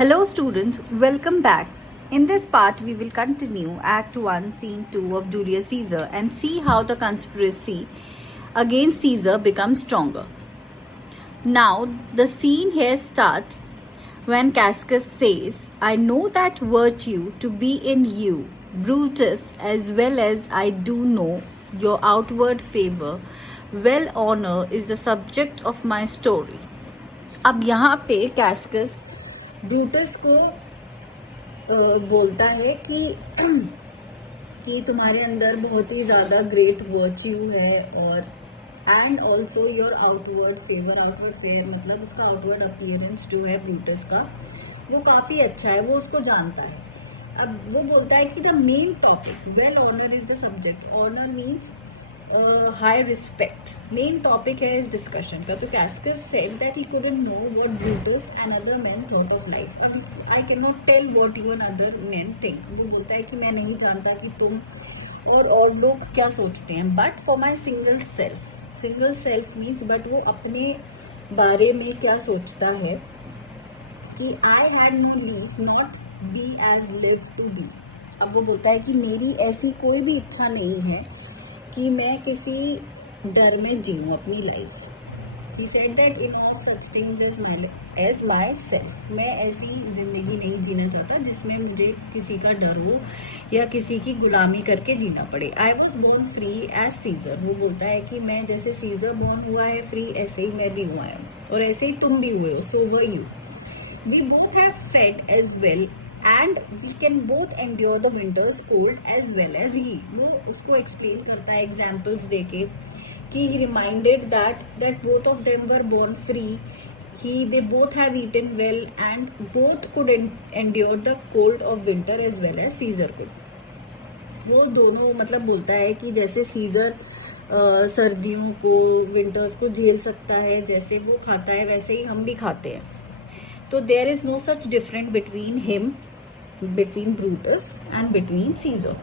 Hello students, welcome back. In this part, we will continue Act 1, Scene 2 of Julius Caesar and see how the conspiracy against Caesar becomes stronger. Now, the scene here starts when Cascus says, I know that virtue to be in you, Brutus, as well as I do know your outward favor, well honor is the subject of my story. अब यहाँ पे कैस्कस Brutus को बोलता है कि तुम्हारे अंदर बहुत ही ज़्यादा ग्रेट वर्च्यू है और and also your outward favour मतलब उसका आउटवर्ड अपीयरेंस जो है ब्रूटस का वो काफ़ी अच्छा है, वो उसको जानता है. अब वो बोलता है कि the main topic well honour is the subject. Honour means high respect. Main topic है इस डिस्कशन का. तो Cascus said that he couldn't know what Brutus and other men thought of life. अब I can not tell what even other men think. वो बोलता है कि मैं नहीं जानता कि तुम और लोग क्या सोचते हैं. But for my single self means but वो अपने बारे में क्या सोचता है कि I had no leave not be as live to be. अब वो बोलता है कि मेरी ऐसी कोई भी इच्छा नहीं है कि मैं किसी डर में जीऊँ अपनी life. He said that in all such things as myself. मैं ऐसी जिंदगी नहीं जीना चाहता जिसमें मुझे किसी का डर हो या किसी की गुलामी करके जीना पड़े. I was born free as Caesar. वो बोलता है कि मैं जैसे सीजर बॉर्न हुआ है फ्री, ऐसे ही मैं भी हुआ है और ऐसे ही तुम भी हुए हो. So were you. We both have fed as well and we can both endure the winter's cold as well as he. वो उसको explain करता है examples देके कि he reminded that both of them were born free. They both have eaten well and both could endure the cold of winter as well as Caesar could. वो दोनों मतलब बोलता है कि जैसे सीजर सर्दियों को विंटर्स को झेल सकता है, जैसे वो खाता है वैसे ही हम भी खाते हैं. तो there is no such difference between him, between Brutus and between Caesar.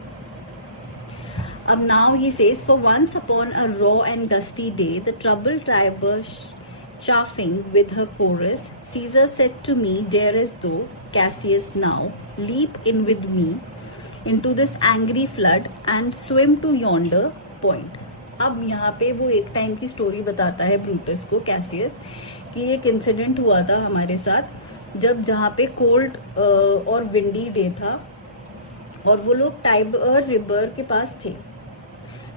Now he says, for once upon a raw and dusty day, the troubled tribe was chaffing with her chorus. Caesar said to me, darest thou, Cassius, now leap in with me into this angry flood and swim to yonder point. अब यहाँ पे वो एक time की story बताता है Brutus को, Cassius, कि एक इंसिडेंट हुआ था हमारे साथ जब जहाँ पे कोल्ड और विंडी डे था और वो लोग टाइबर रिवर के पास थे.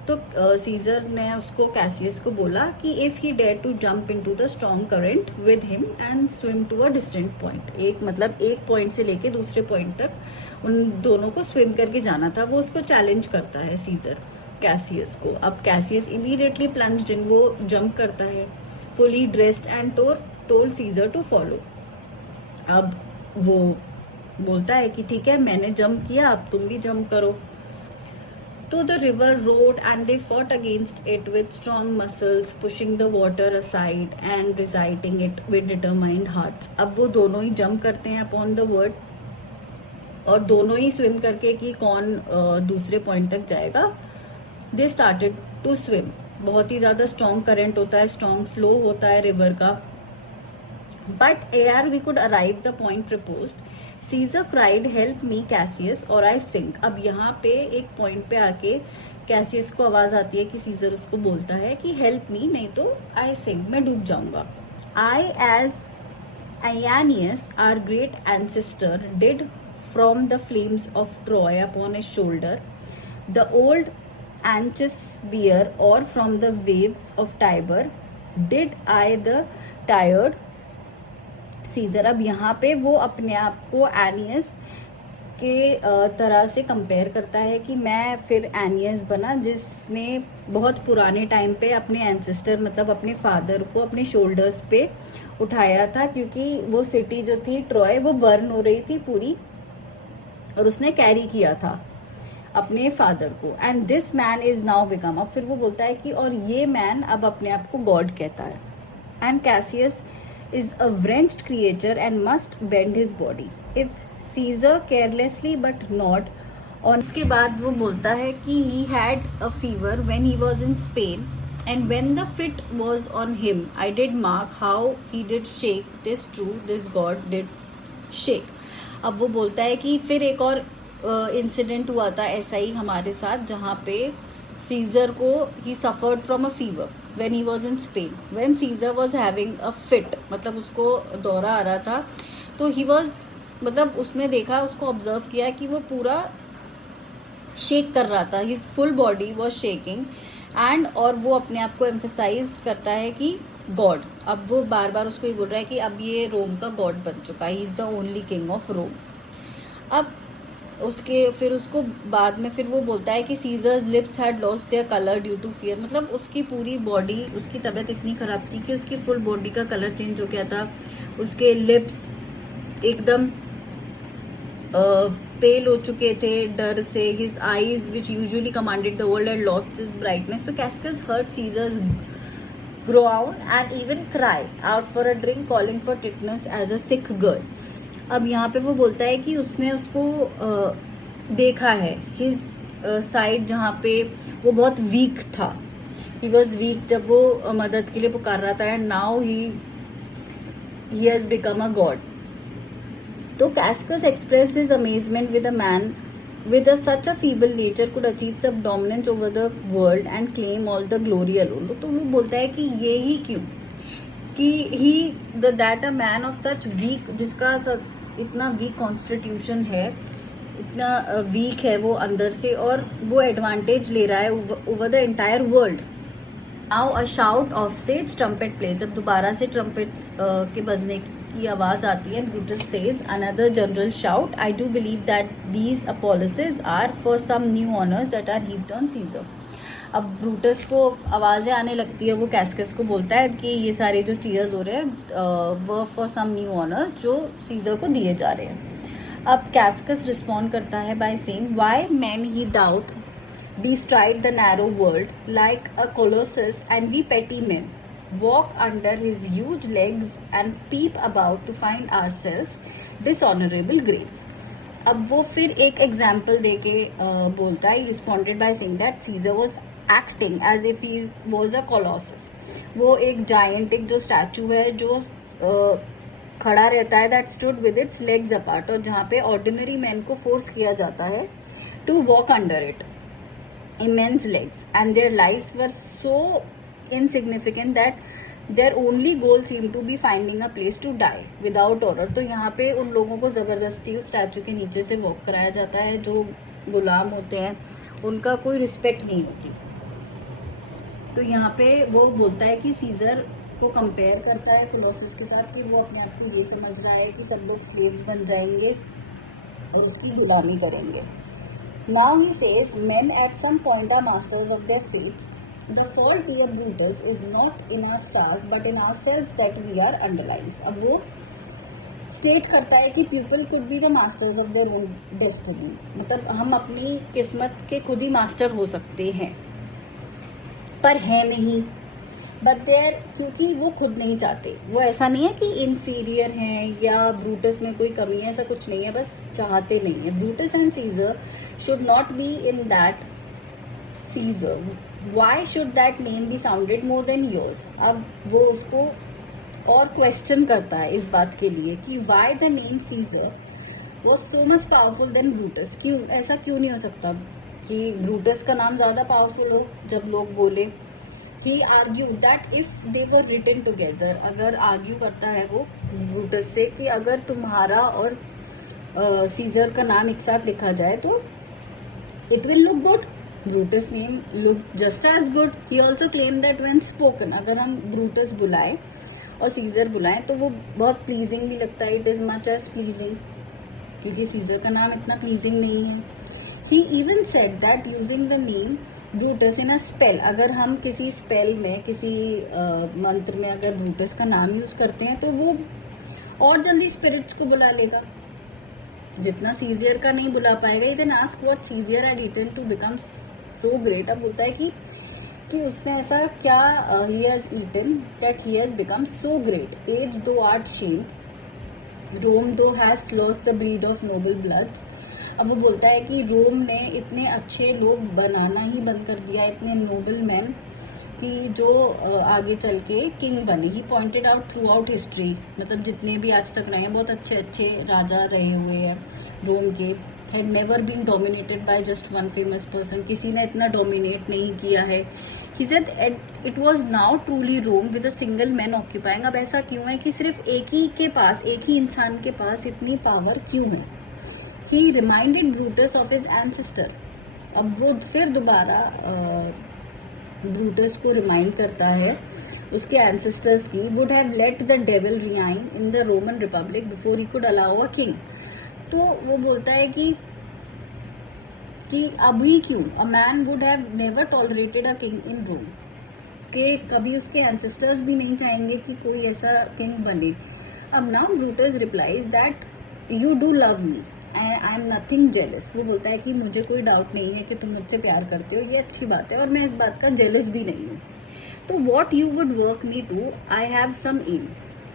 तो सीजर ने उसको कैसियस को बोला कि if he dare to jump into the strong current with him and swim to a distant point. एक पॉइंट से लेके दूसरे पॉइंट तक उन दोनों को स्विम करके जाना था. वो उसको चैलेंज करता है सीजर कैसियस को. अब कैसियस इमीडिएटली प्लंज्ड इन, वो जंप करता है fully dressed and told Caesar to follow. अब वो बोलता है कि ठीक है मैंने जंप किया, अब तुम भी जंप करो. तो the river roared and they fought against it with strong muscles, pushing the water aside and reciting it with determined hearts. अब वो दोनों ही जंप करते हैं upon the word और दोनों ही स्विम करके कि कौन दूसरे पॉइंट तक जाएगा. They started to swim. बहुत ही ज्यादा स्ट्रॉन्ग करंट होता है, स्ट्रॉन्ग फ्लो होता है रिवर का. But ere we could arrive the point proposed. Caesar cried help me Cassius और आई सिंक. अब यहाँ पे एक पॉइंट पे आके कैसियस को आवाज आती है कि सीजर उसको बोलता है कि हेल्प मी, नहीं तो आई सिंक, मैं डूब जाऊंगा. I as Aeneas, our great ancestor, did from the flames of Troy upon his shoulder, the old Anchus bear, or from the waves of Tiber, did I the tired Caesar. अब यहाँ पे वो अपने आप को एनियस के तरह से कंपेयर करता है कि मैं फिर एनियस बना जिसने बहुत पुराने टाइम पे अपने एंसेस्टर मतलब अपने फादर को अपने शोल्डर्स पे उठाया था, क्योंकि वो सिटी जो थी ट्रॉय वो बर्न हो रही थी पूरी और उसने कैरी किया था अपने फादर को. And this man is now become. अब फिर वो बोलता है कि और ये मैन अब अपने आप को गॉड कहता है. And Cassius is a wretched creature and must bend his body if Caesar carelessly but not on. उसके बाद वो बोलता है कि he had a fever when he was in Spain and when the fit was on him I did mark how he did shake. This true, this god did shake. अब वो बोलता है कि फिर एक और इंसिडेंट हुआ था ऐसा ही हमारे साथ, जहाँ पे सीजर को he suffered from a fever when he was in Spain, when Caesar was having a fit, मतलब उसको दौरा आ रहा था, तो ही वाज, मतलब उसने देखा, उसको ऑब्जर्व किया कि वो पूरा शेक कर रहा था, his full body was shaking and, और वो अपने आप को एम्फेसाइज करता है कि गॉड, अब वो बार बार उसको ये बोल रहा है कि अब ये रोम का गॉड बन चुका है, he is the only king of Rome. अब उसके फिर उसको बाद में फिर वो बोलता है कि Caesar's lips had lost their colour due to fear, मतलब उसकी पूरी बॉडी, उसकी तबीयत इतनी खराब थी कि उसकी फुल बॉडी का कलर चेंज हो गया था, उसके लिप्स एकदम पेल हो चुके थे डर से, his eyes which usually commanded the world had lost his brightness. तो Cascus heard Caesar's groan and even cry out for a drink, calling for tetanus as a sick girl। अब यहाँ पे वो बोलता है कि उसने उसको देखा है, हिज साइड जहाँ पे वो बहुत वीक था, ही वॉज वीक जब वो मदद के लिए पुकार रहा था, and now he has become a god. तो Cascus expressed his amazement with a man with such a feeble nature could achieve some dominance over the world and claim all the glory alone। तो वो बोलता है कि ये ही क्यों, कि he that a man of such weak, जिसका इतना वीक कॉन्स्टिट्यूशन है, इतना वीक है वो अंदर से, और वो एडवांटेज ले रहा है over the entire world. Now a shout of stage trumpet play, जब दोबारा से ट्रम्पेट्स के बजने की आवाज आती है, Brutus says another general shout, I do believe that these applauses are for some new honours that are heaped on Caesar. अब ब्रूटस को आवाजें आने लगती है, वो कैस्कस को बोलता है कि ये सारे जो चीयर्स हो रहे हैं वो फॉर सम न्यू ऑनर्स जो सीजर को दिए जा रहे हैं। अब कैस्कस रिस्पॉन्ड करता है by saying why man he doubt bestride the narrow world like a colossus, and we petty men walk under his huge legs and peep about to find ourselves dishonorable graves। अब वो फिर एक example देके बोलता है, responded by saying that Caesar was acting as if he was a colossus. वो एक giant, एक जो स्टैचू है जो खड़ा रहता है, that stood with its legs apart, और जहाँ पे ऑर्डिनरी मैन को फोर्स किया जाता है to walk under it, immense legs, and their lives were so insignificant that their only goal seemed to be finding a place to die without horror। तो यहाँ पे उन लोगों को जबरदस्ती उस स्टैचू के नीचे से वॉक कराया जाता है, जो गुलाम होते हैं उनका कोई रिस्पेक्ट नहीं होती। तो यहाँ पे वो बोलता है कि सीजर को कंपेयर करता है फिलोसफर्स के साथ, कि वो अपने आप को ये समझ रहा है कि सब लोग स्लेव्स बन जाएंगे और उसकी गुलामी करेंगे। Now he says men at some point are masters of their fates। The fault, dear Brutus, is not in our stars but in ourselves that we are underlines। अब वो स्टेट करता है कि people could be the masters of their own destiny, मतलब हम अपनी किस्मत के खुद ही मास्टर हो सकते हैं, पर है नहीं। बट देयर, क्योंकि वो खुद नहीं चाहते, वो ऐसा नहीं है कि इंफीरियर हैं या ब्रूटस में कोई कमी है, ऐसा कुछ नहीं है, बस चाहते नहीं है। Brutus and seizure should not be in that Caesar। Why should that name be sounded more than yours? अब वो उसको और क्वेश्चन करता है इस बात के लिए कि why the name Caesar was so much powerful than Brutus। क्यों ऐसा क्यों नहीं हो सकता कि ब्रूटस का नाम ज्यादा पावरफुल हो जब लोग बोले। He argued that if they were written together, अगर आर्ग्यू करता है वो ब्रूटस से कि अगर तुम्हारा और सीजर का नाम एक साथ लिखा जाए तो it will look good। Brutus name look just as good। He also claimed that when spoken, अगर हम Brutus बुलाएं और सीजर बुलाएं तो वो बहुत प्लीजिंग भी लगता है, it is much as pleasing, क्योंकि सीजर का नाम इतना प्लीजिंग नहीं है। He even said that using the name Brutus in a spell, अगर हम किसी स्पेल में, किसी मंत्र में अगर Brutus का नाम यूज करते हैं तो वो और जल्दी स्पिरिट्स को बुला लेगा, जितना सीजियर का नहीं बुला पाएगा। Then ask what Caesar had eaten to become so great. अब बोलता है कि उसने ऐसा क्या he has eaten that he has become so great. Age thou art shame, Rome thou has lost the breed of noble bloods. अब वो बोलता है कि रोम ने इतने अच्छे लोग बनाना ही बंद कर दिया, इतने नोबल मैन कि जो आगे चल के किंग बने. He pointed out throughout history, मतलब जितने भी आज तक रहे हैं बहुत अच्छे अच्छे राजा रहे हुए हैं रोम के, had never been dominated by just one famous person. किसी ने इतना डोमिनेट नहीं किया है. He said it was now truly Rome with a single man occupying. अब ऐसा क्यों है कि सिर्फ एक ही के पास, एक ही इंसान के पास इतनी पावर क्यों है. He reminded Brutus of his ancestor. अब वो फिर दोबारा ब्रूटस को रिमाइंड करता है उसके एंसेस्टर्स की. Would have let the devil reign in the Roman Republic before he could allow a king. तो वो बोलता है कि अभी क्यों a man would have never tolerated a king in Rome, के कभी उसके एंसेस्टर्स भी नहीं चाहेंगे कि कोई ऐसा किंग बने. अब now Brutus replies that you do love me, I am nothing jealous. वो बोलता है कि मुझे कोई डाउट नहीं है कि तुम मुझसे प्यार करते हो, ये अच्छी बात है और मैं इस बात का जेलस भी नहीं हूँ. तो what you would work me to, I have some aim.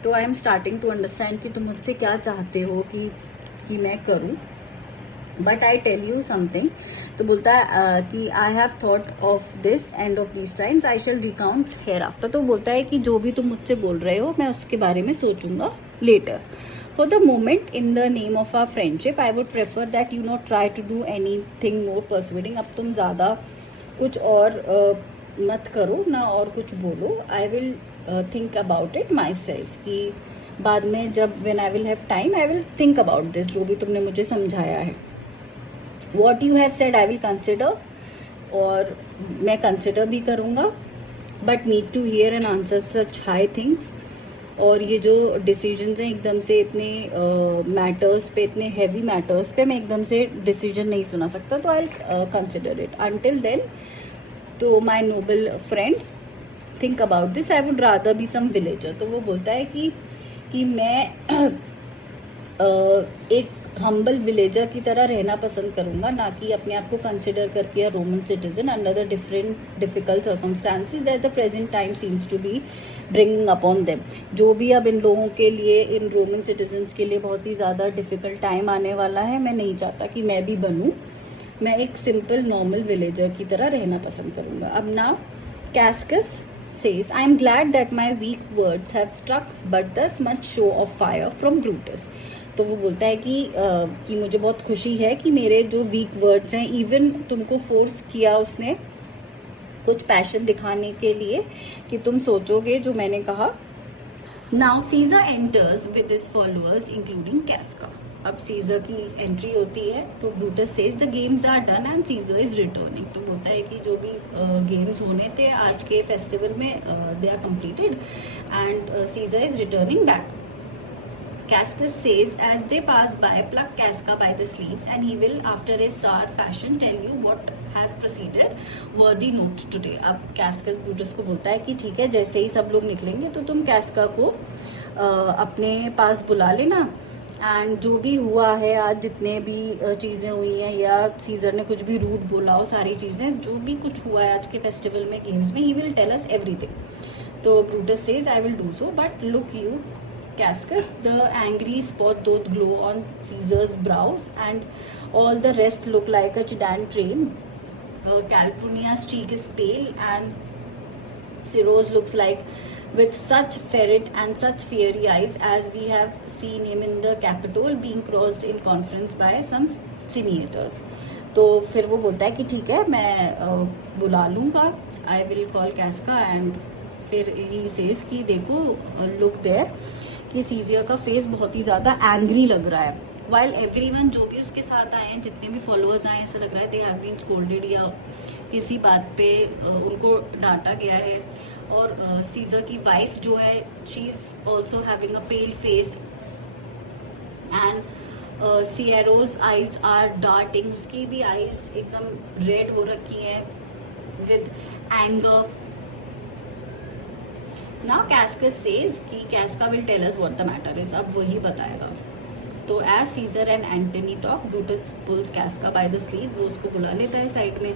तो I am starting to understand कि तुम मुझसे क्या चाहते हो कि मैं करूँ. But I tell you something. तो बोलता है कि I have thought of this and of these times I shall recount hereafter. तो बोलता है कि जो भी तुम मुझसे बोल रहे हो मैं उसके बारे में सोचूंगा letter. For the moment, in the name of our friendship, I would prefer that you not try to do anything more persuading. अब तुम ज़्यादा कुछ और मत करो ना और कुछ बोलो. I will think about it myself. कि बाद में जब when I will have time, I will think about this. जो भी तुमने मुझे समझाया है. What you have said, I will consider. और मैं consider भी करूँगा. But need to hear and answer such high things. और ये जो डिसीजंस हैं एकदम से इतने मैटर्स पे, इतने हैवी मैटर्स पे मैं एकदम से डिसीजन नहीं सुना सकता. तो I consider it. Until then, तो my noble friend think about this, I would rather be some villager. तो वो बोलता है कि मैं एक हम्बल विलेजर की तरह रहना पसंद करूंगा, ना कि अपने आप को कंसिडर करके a Roman citizen under the difficult circumstances that the present time seems to be bringing upon them. जो भी अब इन लोगों के लिए, इन रोमन सिटीजन्स के लिए बहुत ही ज़्यादा डिफिकल्ट टाइम आने वाला है, मैं नहीं चाहता कि मैं भी बनूं. मैं एक सिंपल नॉर्मल विलेजर की तरह रहना पसंद करूंगा. अब now कैस्कस says, I am glad that my weak words have struck but thus much show of fire from Brutus. तो वो बोलता है कि मुझे बहुत खुशी है कि मेरे जो वीक वर्ड्स हैं, इवन तुमको फोर्स किया उसने कुछ पैशन दिखाने के लिए कि तुम सोचोगे जो मैंने कहा. Now Caesar enters with his followers including Casca. अब सीजर की एंट्री होती है. तो Brutus says the games are done and Caesar is returning. तो बोलता है कि जो भी गेम्स होने थे आज के फेस्टिवल में they are completed and Caesar is returning back. Cascus says as they pass by, pluck Casca by the sleeves and he will after his sour fashion tell you what hath proceeded worthy note today. अब Cascus Brutus को बोलता है कि ठीक है, जैसे ही सब लोग निकलेंगे तो तुम Casca को अपने पास बुला लेना एंड जो भी हुआ है आज, जितने भी चीज़ें हुई हैं या सीजर ने कुछ भी रूट बोला हो, सारी चीज़ें जो भी कुछ हुआ है आज के फेस्टिवल में, गेम्स में, he will tell us everything. तो Brutus says I will do so but look you Cascus, the angry spot doth glow on Caesar's brows, and all the rest look like a Chidan train. Calpurnia's cheek is pale, and Siros looks like with such ferret and such fiery eyes as we have seen him in the Capitol being crossed in conference by some senators. तो फिर वो बोलता है कि ठीक है, मैं बुला लूँगा, I will call Casca, and फिर he says कि देखो, look there, कि सीजिया का फेस बहुत ही ज़्यादा एंग्री लग रहा है. वाइल एवरीवन, जो भी उसके साथ आए हैं, जितने भी फॉलोअर्स आए, ऐसा लग रहा है दे हैव बीन स्कोल्डेड या किसी बात पे उनको डांटा गया है. और सीजर की वाइफ जो है, she is also having a pale face and Cicero's eyes are darting. उसकी भी आईज एकदम रेड हो रखी है with anger. Now Cascus says कि Casca will tell us what the matter is. अब वही बताएगा. तो as Caesar and Antony talk, Brutus pulls Casca by the sleeve. वो उसको बुला लेता है साइड में.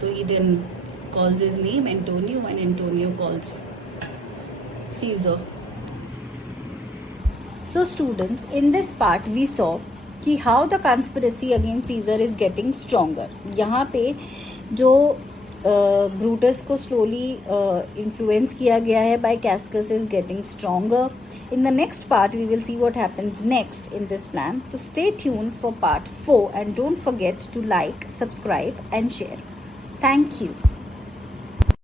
तो he then calls his name Antonio and Antonio calls Caesar. So students, in this part we saw कि how the conspiracy against Caesar is getting stronger. यहाँ पे जो ब्रूटस को स्लोली इन्फ्लुएंस किया गया है by Cascus is getting stronger. In the next part, we will see what happens next in this plan. So stay tuned for part 4 and don't forget to like, subscribe and share. Thank you.